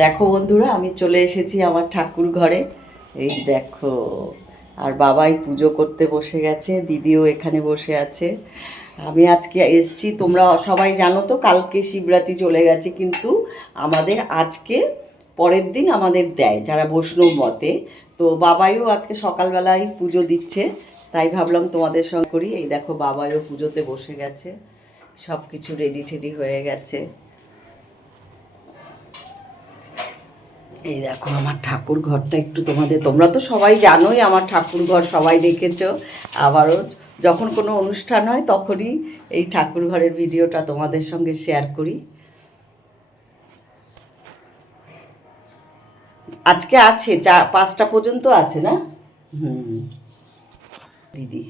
দেখো বন্ধুরা, আমি চলে এসেছি আমার ঠাকুর ঘরে। এই দেখো, আর বাবাই পুজো করতে বসে গেছে, দিদিও এখানে বসে আছে। আমি আজকে এসছি, তোমরা সবাই জানো তো কালকে শিবরাত্রি চলে গেছে, কিন্তু আমাদের আজকে পরের দিন আমাদের দেয় যারা বৈষ্ণব মতে। তো বাবাইও আজকে সকালবেলায় পুজো দিচ্ছে, তাই ভাবলাম তোমাদের সঙ্গে করি। এই দেখো, বাবাইও পুজোতে বসে গেছে, সব কিছু রেডি টেডি হয়ে গেছে। এই দেখো আমার ঠাকুর ঘরটা একটু তোমরা তো সবাই জানোই আমার ঠাকুর ঘর, সবাই দেখেছো। আবারও যখন কোনো অনুষ্ঠান হয় তখনই এই ঠাকুর ঘরের ভিডিওটা তোমাদের সঙ্গে শেয়ার করি। আজকে আছে 5টা পর্যন্ত আছে না? দিদি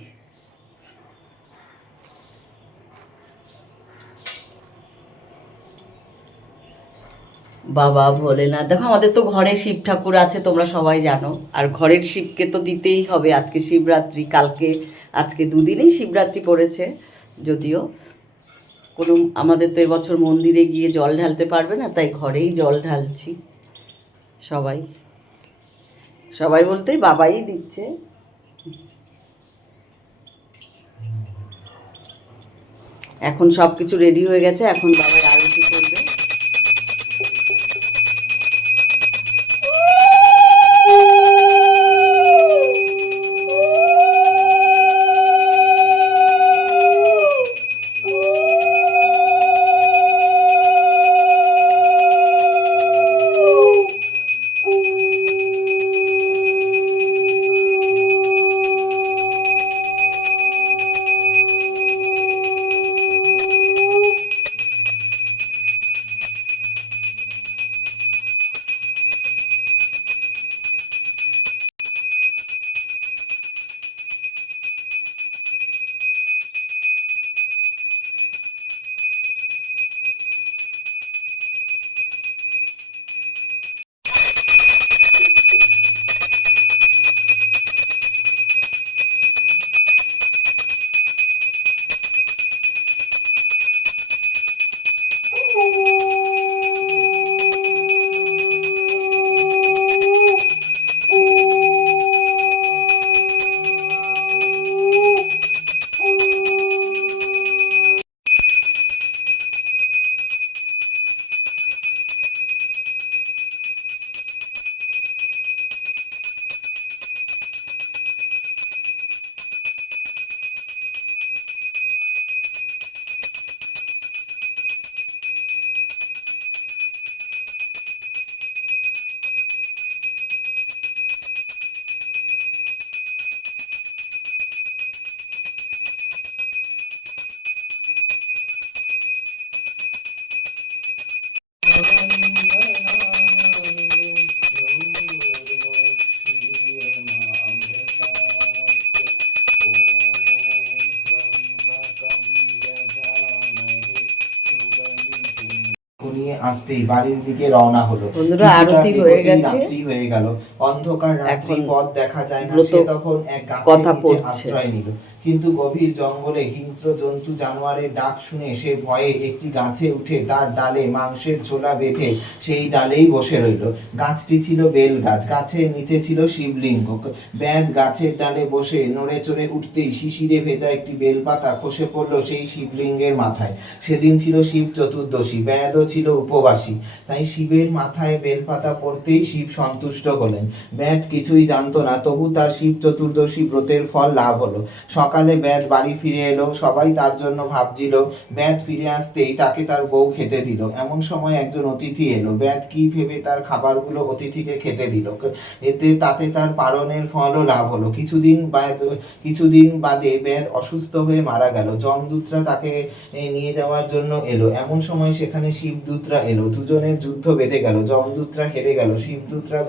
বাবা ভোলেনাথ, দেখো আমাদের তো ঘরে শিব ঠাকুর আছে, তোমরা সবাই জানো। আর ঘরের শিবকে তো দিতেই হবে, আজকে শিবরাত্রি, কালকে আজকে দুদিনেই শিবরাত্রি পড়েছে। যদিও কোনো আমাদের তো এবছর মন্দিরে গিয়ে জল ঢালতে পারবে না, তাই ঘরেই জল ঢালছি। সবাই সবাই বলতেই বাবাই দিচ্ছে। এখন সব কিছু রেডি হয়ে গেছে, এখন বাবাই আরতি করবে। আসতেই বাড়ির দিকে রওনা হলো। বন্ধুরা, আরতি হয়ে গেছে, রাত্রি হয়ে গেল, অন্ধকার রাত্রি, পথ দেখা যায় না। ব্রত সে তখন এক কথা গাছের নিচে পড়ছে। আশ্রয় নিল, কিন্তু গভীর জঙ্গলে হিংস্র জন্তু জানোয়ারের ডাক শুনে সে ভয়ে একটি গাছে উঠে তার ডালে মাংসের ঝোলা বেঁধে সেই ডালেই বসে রইল। গাছটি ছিল বেল গাছ, গাছের নিচে ছিল শিবলিঙ্গ। ব্যাধ গাছের ডালে বসে নড়ে চড়ে উঠতেই শিশিরে ভেজা একটি বেলপাতা খসে পড়ল সেই শিবলিঙ্গের মাথায়। সেদিন ছিল শিব চতুর্দশী, ব্যাধও ছিল উপবাসী, তাই শিবের মাথায় বেলপাতা পড়তেই শিব সন্তুষ্ট হলেন। ব্যাধ কিছুই জানতো না, তবু তার শিব চতুর্দশী ব্রতের ফল লাভ হলো। সকালে ব্যাধ বাড়ি ফিরে এলো, সবাই তার জন্য ভাবছিল। ব্যাধ ফিরে আসতেই তাকে তার বউ খেতে দিল। এমন সময় একজন অতিথি এলো, ব্যাধ কি ভেবে তার খাবারগুলো অতিথিকে খেতে দিল। তাতে তার পালনের ফলও লাভ হলো। কিছুদিন বাদে ব্যাধ অসুস্থ হয়ে মারা গেল। যমদূতরা তাকে নিয়ে যাওয়ার জন্য এলো। এমন সময় সেখানে শিবদূতরা এলো, দুজনের যুদ্ধ বেঁধে গেল। যমদূতরা হেরে গেল, শিবদূতরা